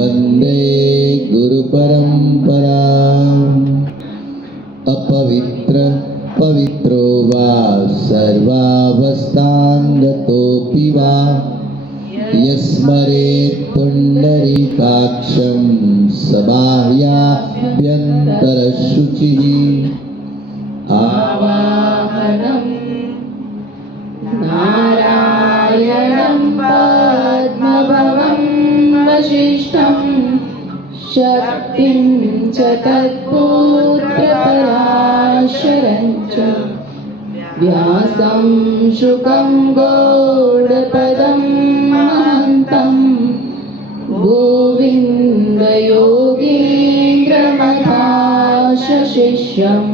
वन्दे गुरुपरम्पराम्। अपवित्र पवित्रो वा सर्वावस्थाङ्गतोऽपि वा यस्मरेत् पुण्डरीकाक्षं सबाह्याभ्यन्तरशुचिः। आवाहनं नारायणं पद्मभवं वसिष्ठं शक्तिं च तत्पुत्रपराशरं च व्यासं शुकं गौडपदं महान्तं गोविन्दयोगीन्द्रमथाशशिष्यम्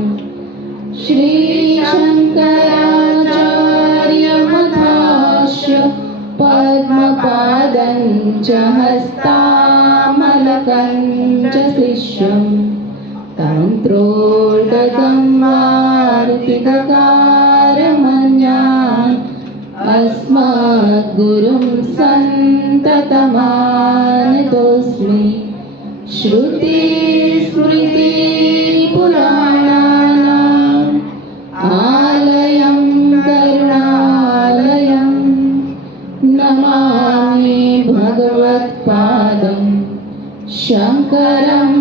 श्रीशङ्कराचार्यमथास्य पद्मपादं च हस्तामलकं च शिष्यं तन्त्रोदकं वार्तिककारमन्यान् अस्मद्गुरुं सन्ततमानतोऽस्मि। श्रुतिस्मृतिपुराणानाम् आलयं करुणालयं नमामि भगवत्पादं शङ्करं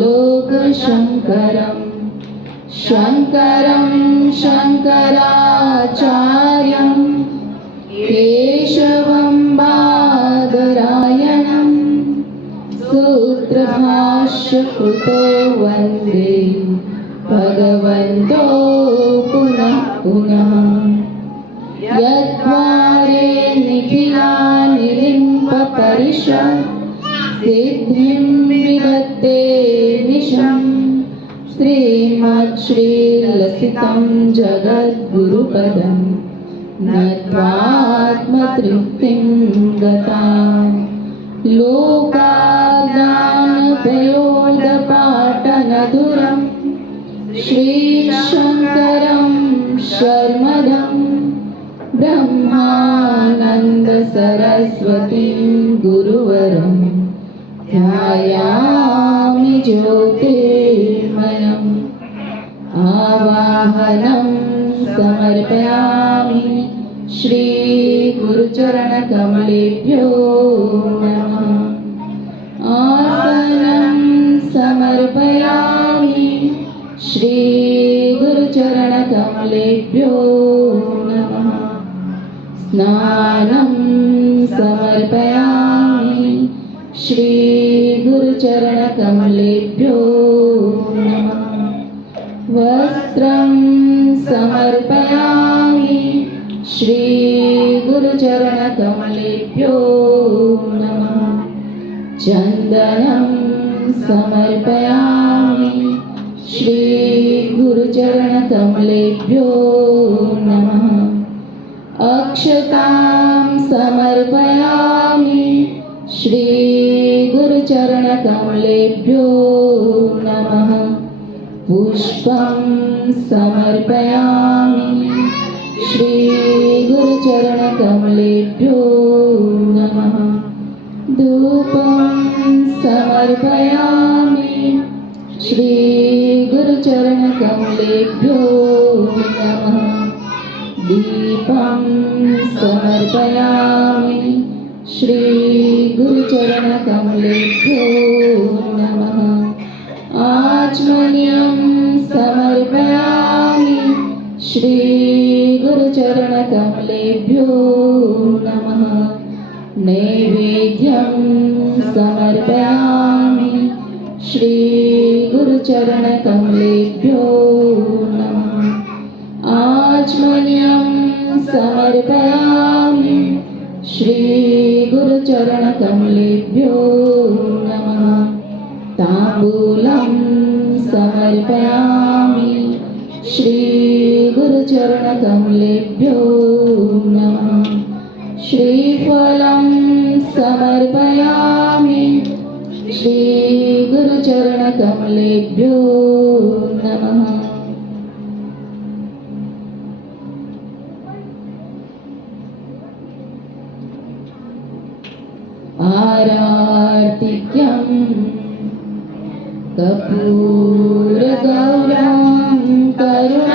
लोकशङ्करं शङ्करं शङ्कराचार्यं केशवं बादरायणं सूत्रभाष्यकृतो वन्दे भगवन्तो पुनः पुनः। यद्वारे निखिलानि लिम्पपरिषत् सिद्धिं विदत्ते निशं श्रीमच्छ्रीलसितं जगद्गुरुपदं नत्वात्मतृप्तिं गताम्। लोकाज्ञानपयोदपाटनधुरं श्रीशङ्करं शर्मदं ब्रह्मानन्दसरस्वतीं गुरुवरं ध्यायामि ज्योतिर्मयम्। आवाहनं समर्पयामि श्रीगुरुचरणकमलेभ्यो नमः। आसनं समर्पयामि श्रीगुरुचरणकमलेभ्यो नमः। स्नानं समर्पयामि श्रीगुरुचरणकमलेभ्यो नमः। वस्त्रं समर्पयामि श्रीगुरुचरणकमलेभ्यो नमः। चन्दनं समर्पयामि श्रीगुरुचरणकमलेभ्यो नमः। अक्षतां समर्पयामि श्रीगुरुचरणकमलेभ्यो नमः। पुष्पं समर्पयामि श्रीगुरुचरणकमलेभ्यो नमः। धूपं समर्पयामि श्रीगुरुचरणकमलेभ्यो नमः। दीपं समर्पयामि श्रीगुरुचरणकमलेभ्यो नमः। आचमनीयं समर्पयामि श्रीगुरुचरणकमलेभ्यो नमः। नैवेद्यं समर्पयामि श्रीगुरुचरणकमलेभ्यो नमः। आचमनीयं समर्पयामि श्रीगुरुचरणकमलेभ्यो नमः। ताम्बूलं समर्पयामि श्रीगुरुचरणकमलेभ्यो नमः। श्रीफलं समर्पयामि श्रीगुरुचरणकमलेभ्यो नमः। आराधनामूर्तये कार्तिक्यम् कर्पूरगौरं करुणावतारं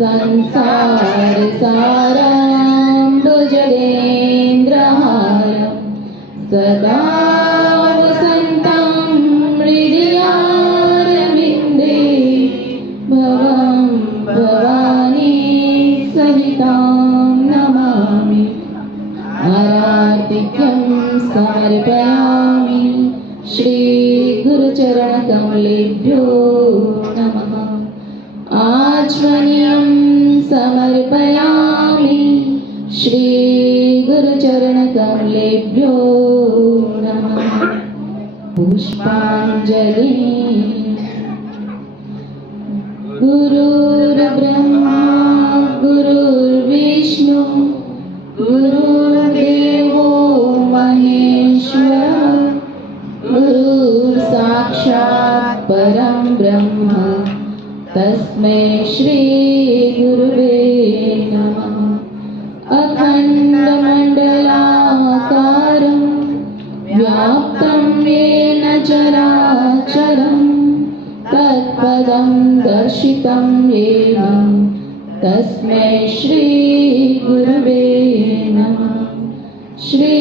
संसारसारं भुजगेन्द्रहारं सदा वसन्तं हृदयारविन्दे भवं भवानी सहितां नमामि। आरार्तिक्यं समर्पयामि श्री गुरुचरणकमलेभ्यो नमः। आचमनीयं समर्पयामि श्री गुरुचरणकमलेभ्यो नमः। पुष्पाञ्जलि। गुरुर्ब्रह्मा गुरुर्विष्णु गुरुर्देवो महेश्वर गुरुर्साक्षात् परं ब्रह्म तस्मै श्री गुरुवे नमः। अखण्डमण्डलाकारं व्याप्तं येन चराचरं तत्पदं दर्शितं येन तस्मै श्री गुरुवे नमः। श्री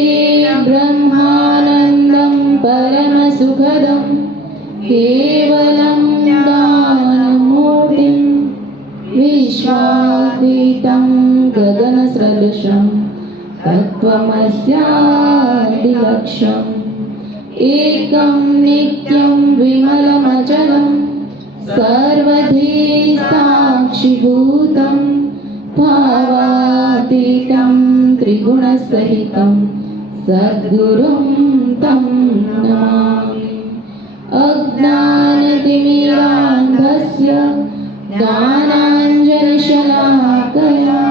ब्रह्मानन्दं परमसुखदं केवलं ज्ञानमूर्तिं विश्वातीतं गगनसदृशं तत्त्वमस्यादिलक्ष्यम् एकं नित्यं विमलमचलं सर्वधी साक्षिभूतं भावातीतं त्रिगुणसहितं सद्गुरुं तं नमामि। अज्ञानतिमिरान्धस्य ज्ञानाञ्जनशलाकया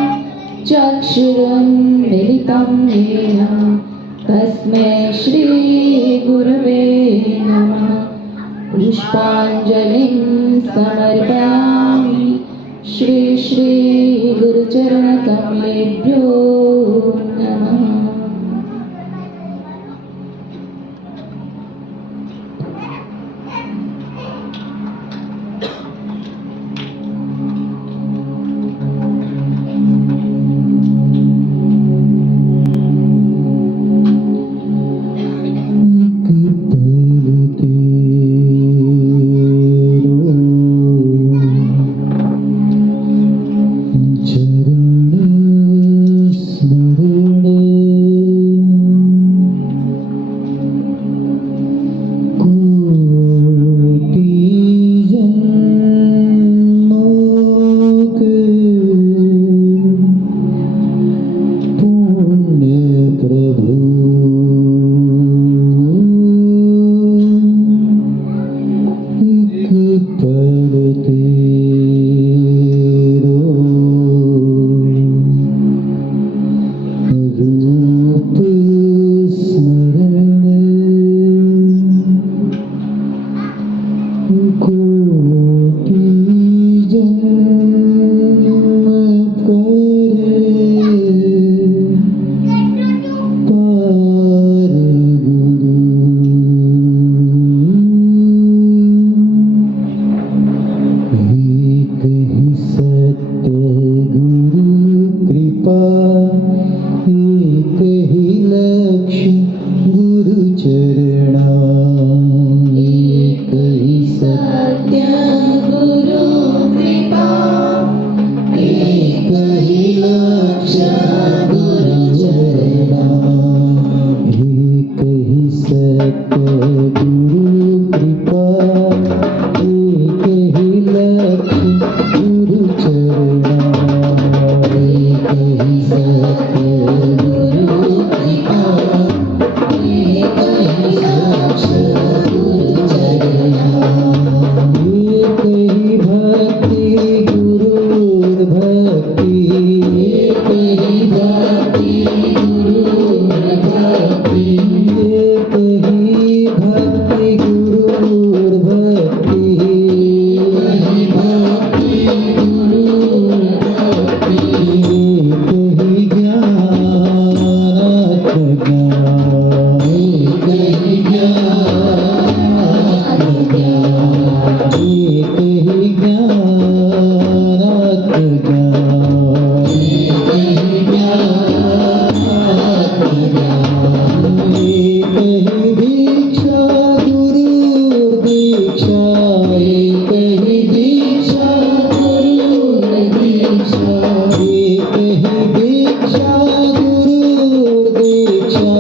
चक्षुरुन्मिलितं येन तस्मै श्री गुरुवे नमः। पुष्पाञ्जलिं समर्पयामि श्री श्री गुरुचरणकमलेभ्यो नमः। भक्ति ही ज्ञान आत्मज्ञान एक ही ज्ञान आत्मज्ञान एक ही ज्ञान आत्मज्ञान एक ही दीक्षा गुरु दीक्षा एक ही दीक्षा गुरु दीक्षा एक ही दीक्षा गुरु दीक्षा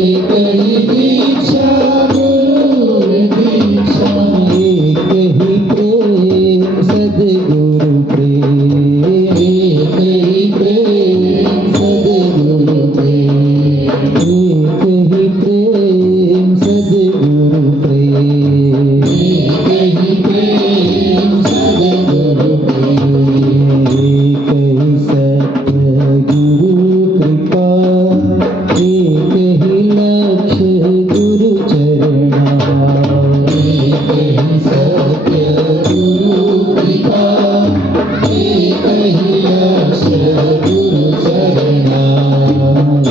एक ही दीक्षा गुरु दीक्षा एक ही प्रेम सद्गुरु प्रेम एक ही प्रेम सद्गुरु प्रेम एक ही प्रेम सद्गुरु प्रेम एक ही प्रेम सद्गुरु प्रेम एक ही सत्य गुरु कृपा एक ही लक्ष्य गुरु चरणा एक ही सत्य गुरु कृपा एक ही लक्ष्य गुरु चरणा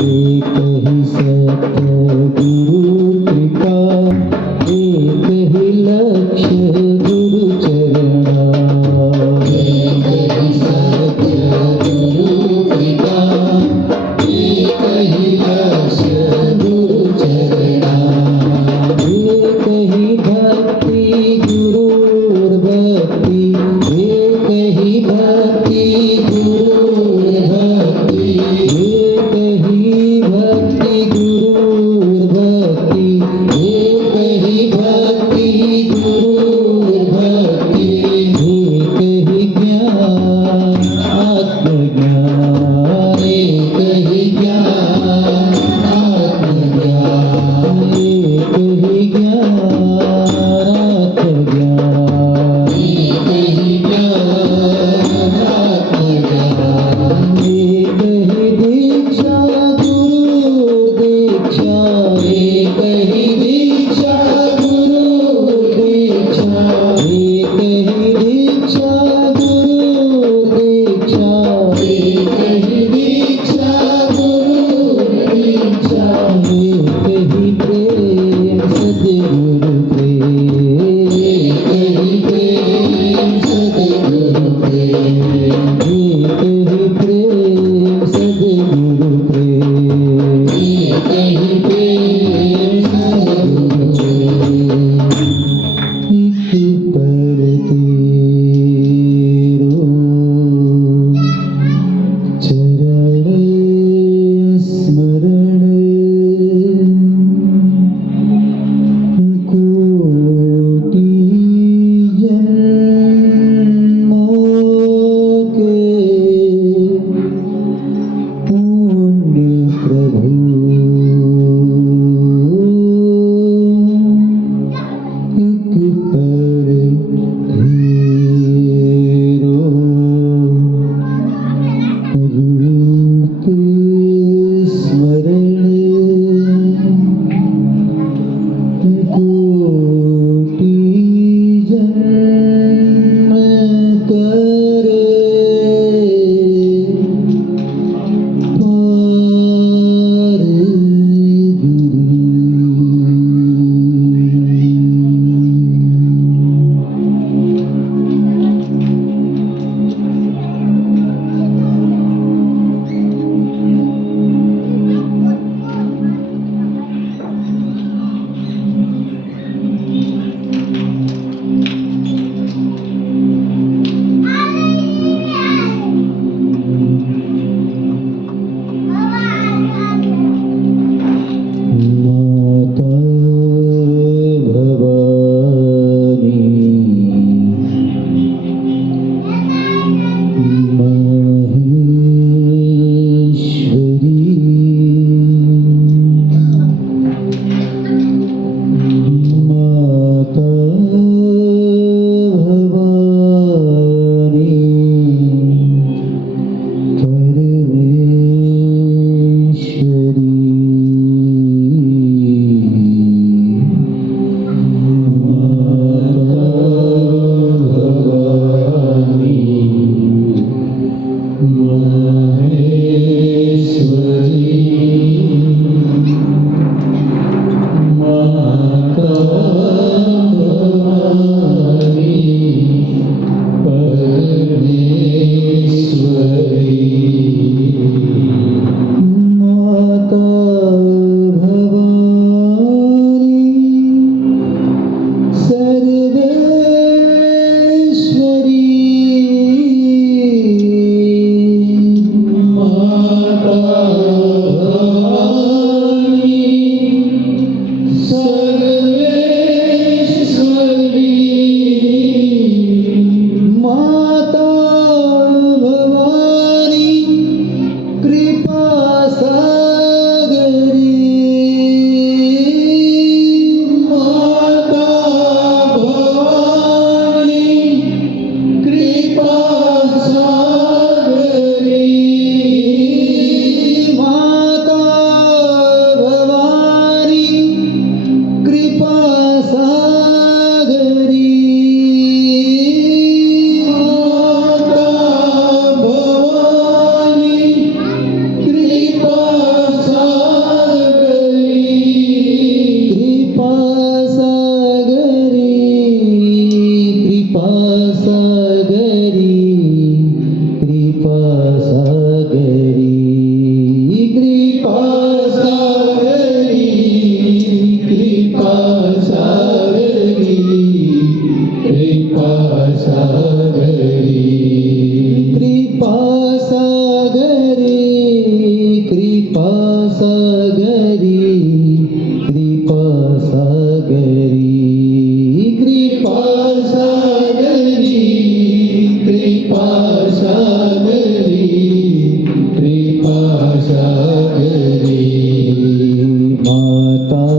एक ही सत्य गुरु कृपा एक ही लक्ष्य गुरु चरणा एक ही सत्य गुरु कृपा एक ही लक्ष्य गुरु चरणा एक ही भक्ति गुरुर भक्ति एक ही भक्ति गुरुर भक्ति एक ही भक्ति गुरुर भक्ति एक ही भक्ति गुरुर भक्ति एक ही ज्ञान आत्मज्ञान एक ही ज्ञान आत्मज्ञान एक ही ज्ञान आत्मज्ञान एक ही ज्ञान आत्मज्ञान एक ही दीक्षा गुरु दीक्षा एक ही दीक्षा गुरु दीक्षा एक ही दीक्षा गुरु दीक्षा एक ही दीक्षा गुरु दीक्षा एक ही प्रेम सद्गुरु प्रेम एक ही प्रेम सद्गुरु प्रेम एक ही प्रेम सद्गुरु प्रेम एक ही प्रेम सद्गुरु प्रेम एक पर तेरो चरण स्मरण कोटि जन्मों के पुण्य प्रभु माता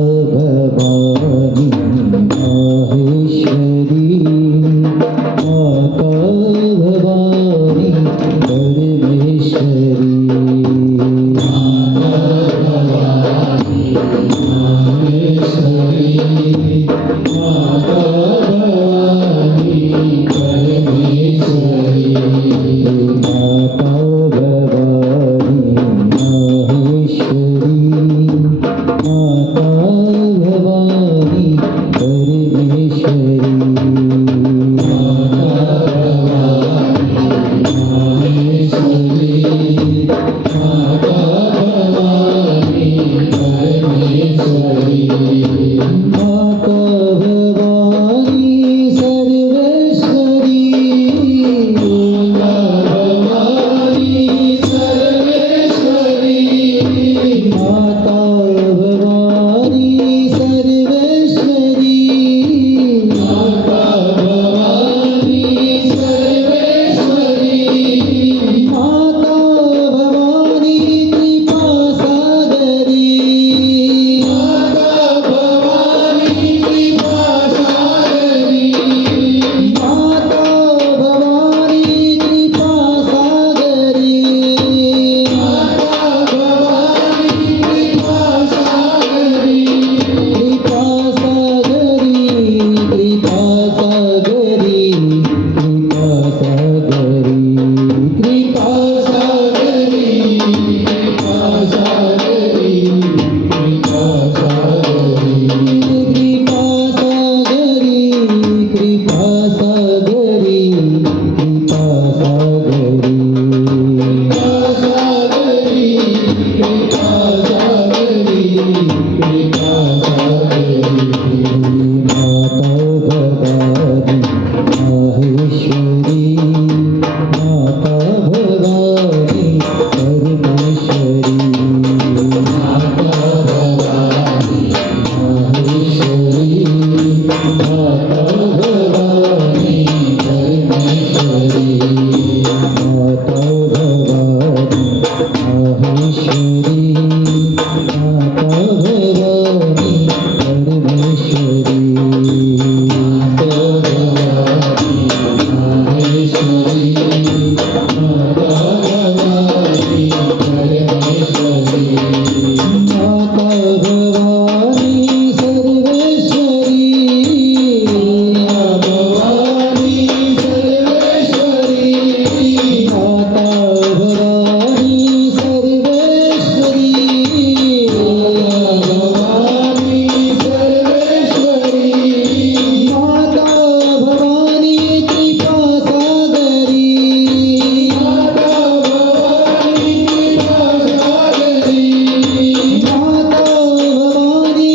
भवानी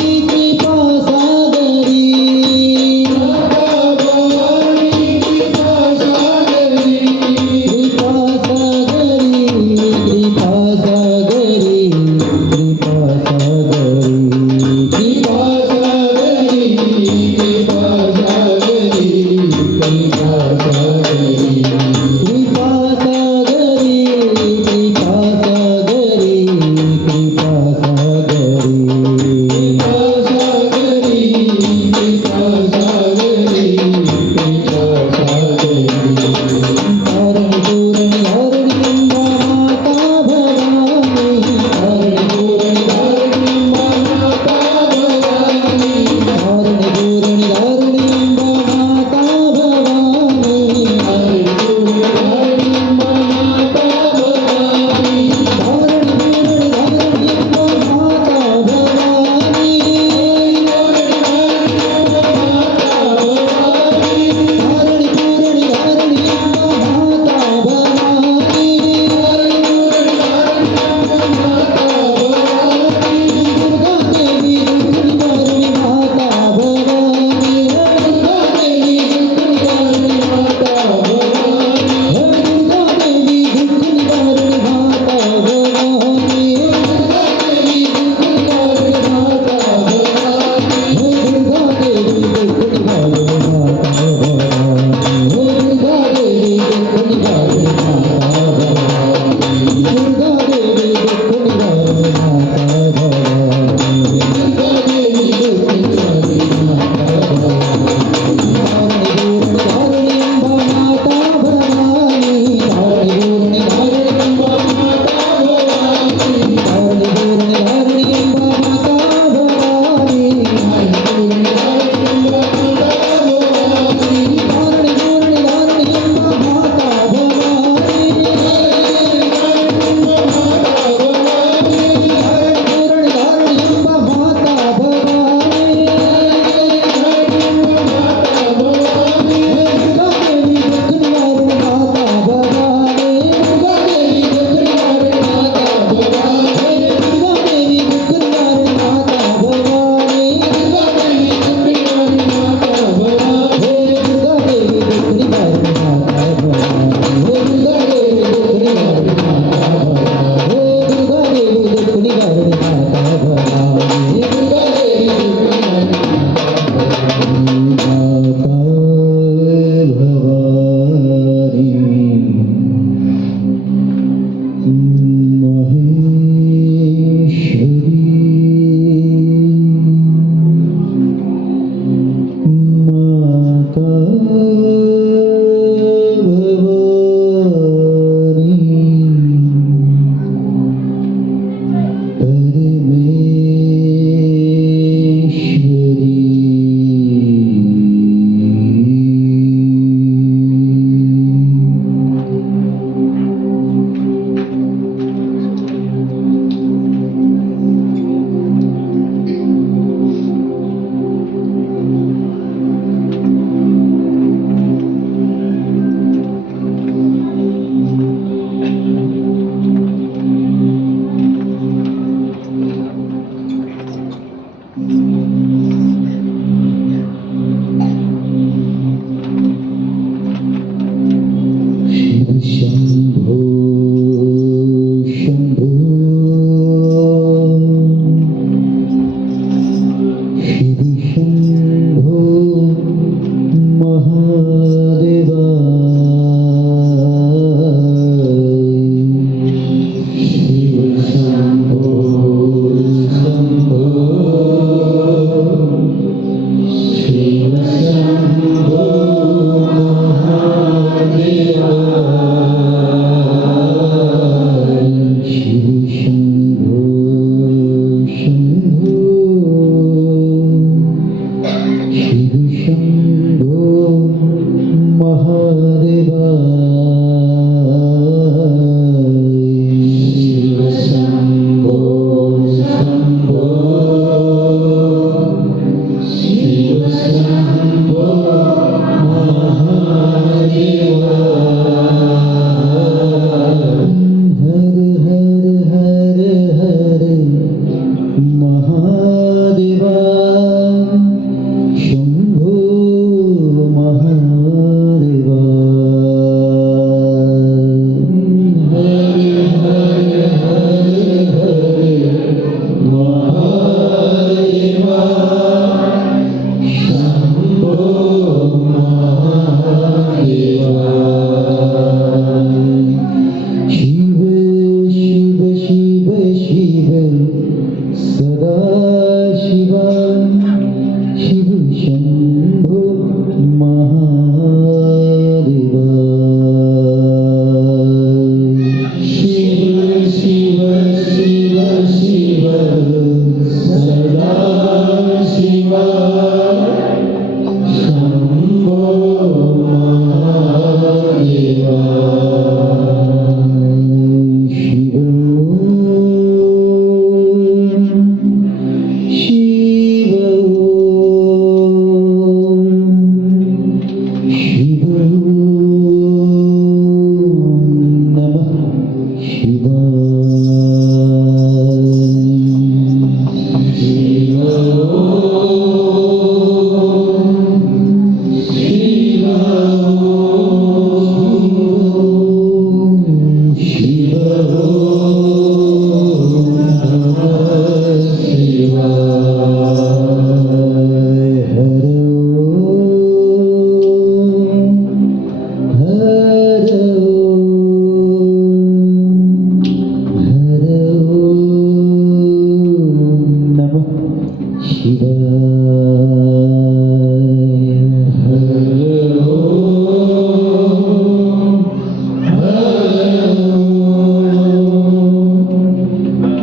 शिव शंभो शंभो शिव शंभो महादेवा शिव शंभो शंभो शिव शंभो महादेवा शिव शंभो शंभो शिव शंभो महादेवा शिव शंभो शंभो शिव शंभो महादेवा हर हर हर हर महादेवा शंभो महादेवा हर हर हर हर महादेवा शंभो महादेवा शिव शिव शिव शिव सदा शिवा शिव शंभो महादेवा शिव शिव शिव शिव सदा शिवा शंभो महादेवा शिव शिव शिव नमः शिवाय शिव शिव शिवाय हर हर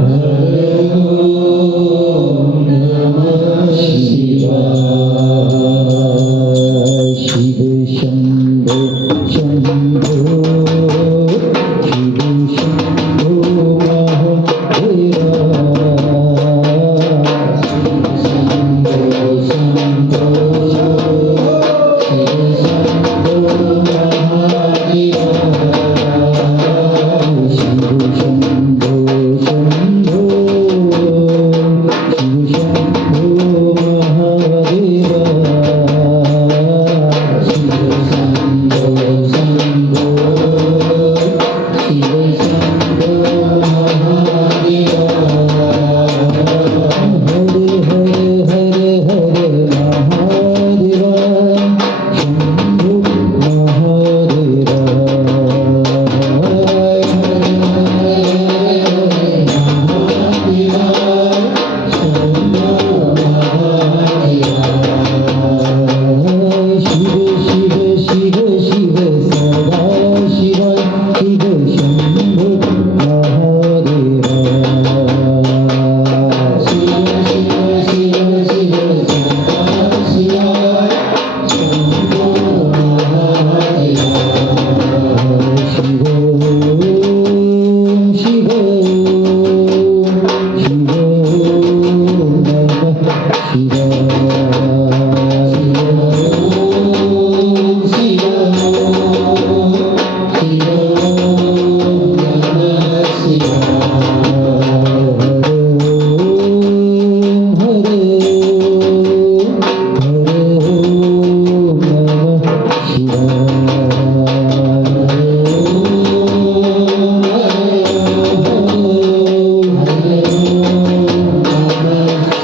हर नमः शिवाय शिव शंभो शंभो शिव शंभो महादेवा शिव शंभो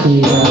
शंभो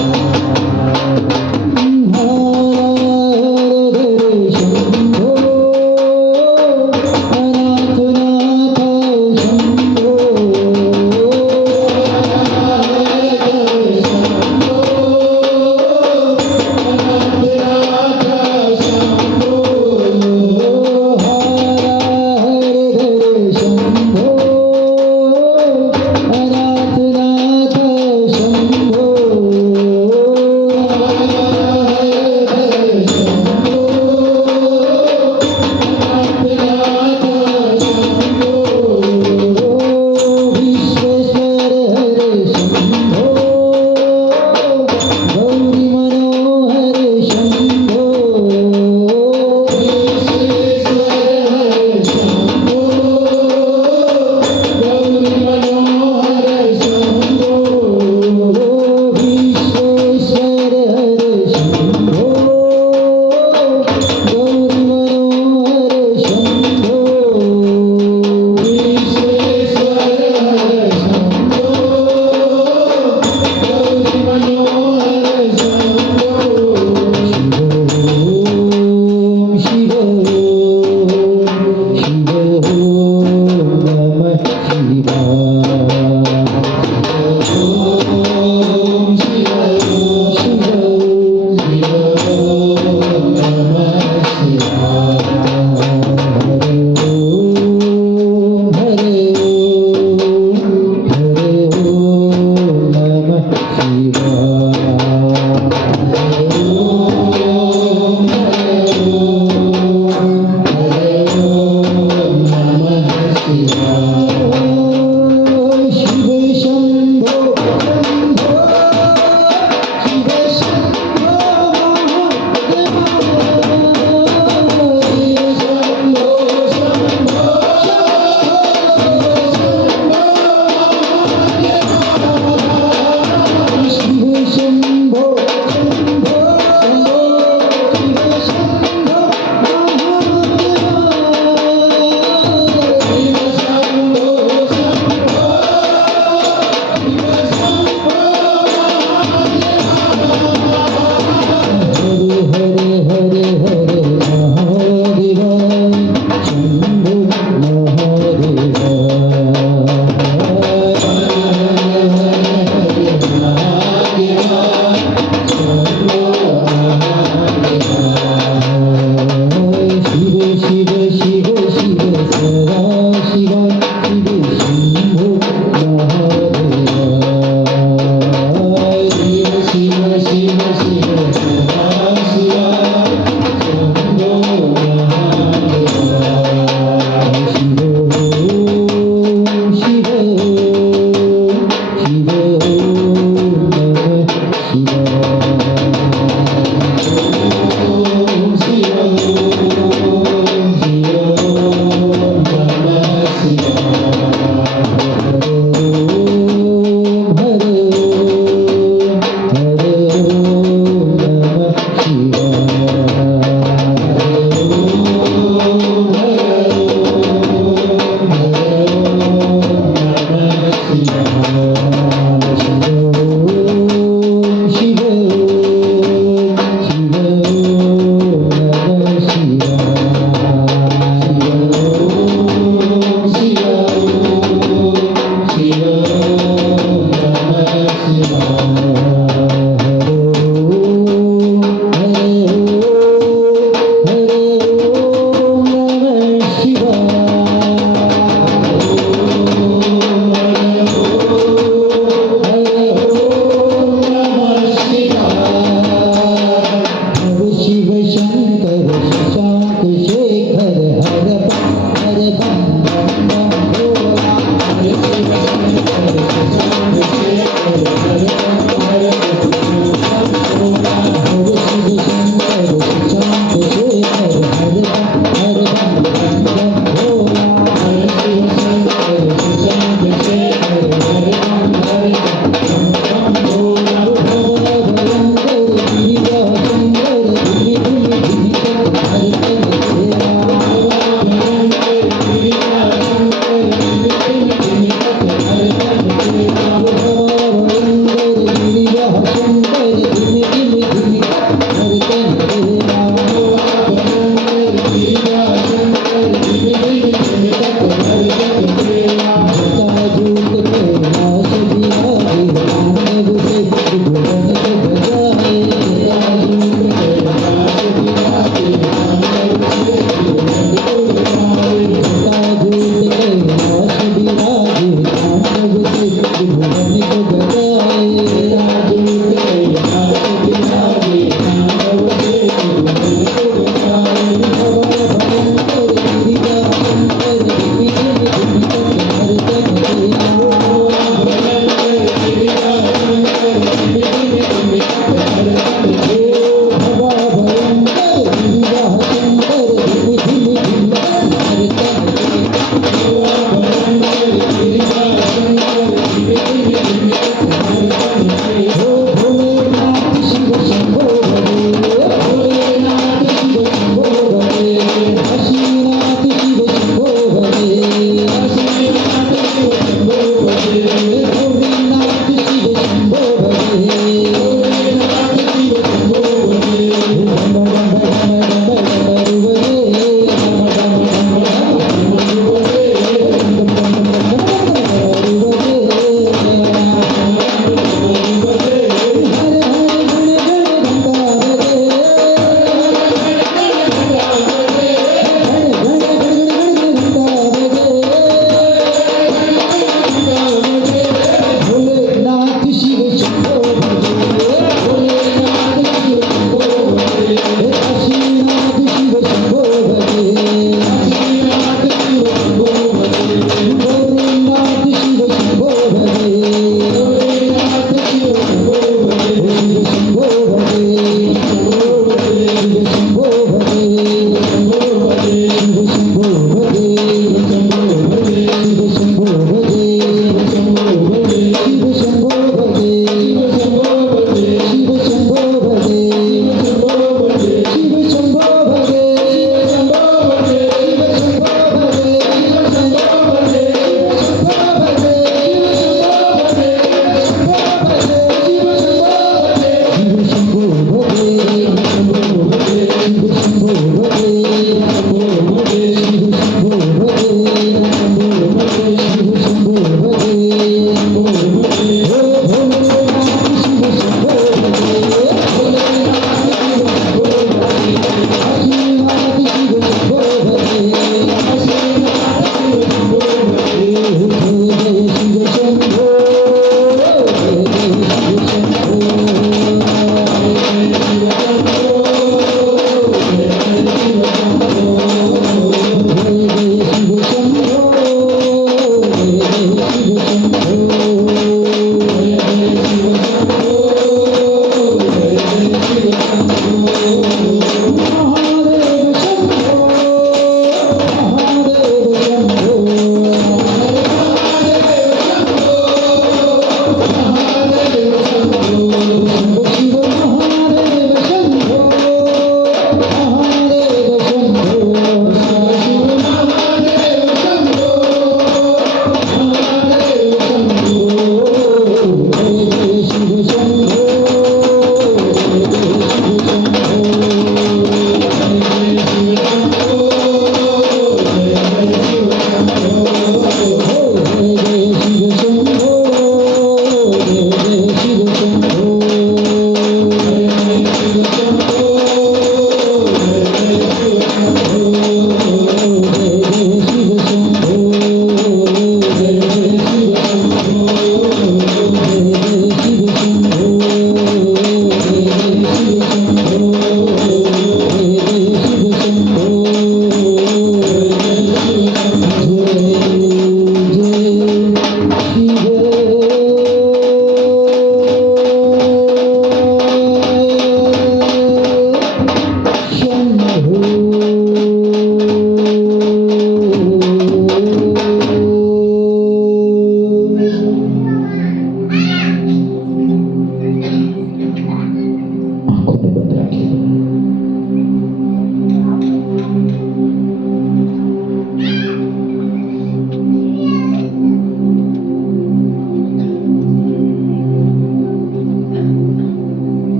आंखों में बंद रखिए।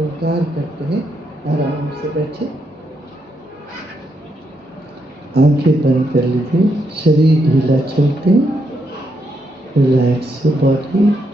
ओंकार करते हैं, आराम से बैठे, आंखें बंद कर लीजिए, शरीर ढीला चलते, रिलैक्स बॉडी।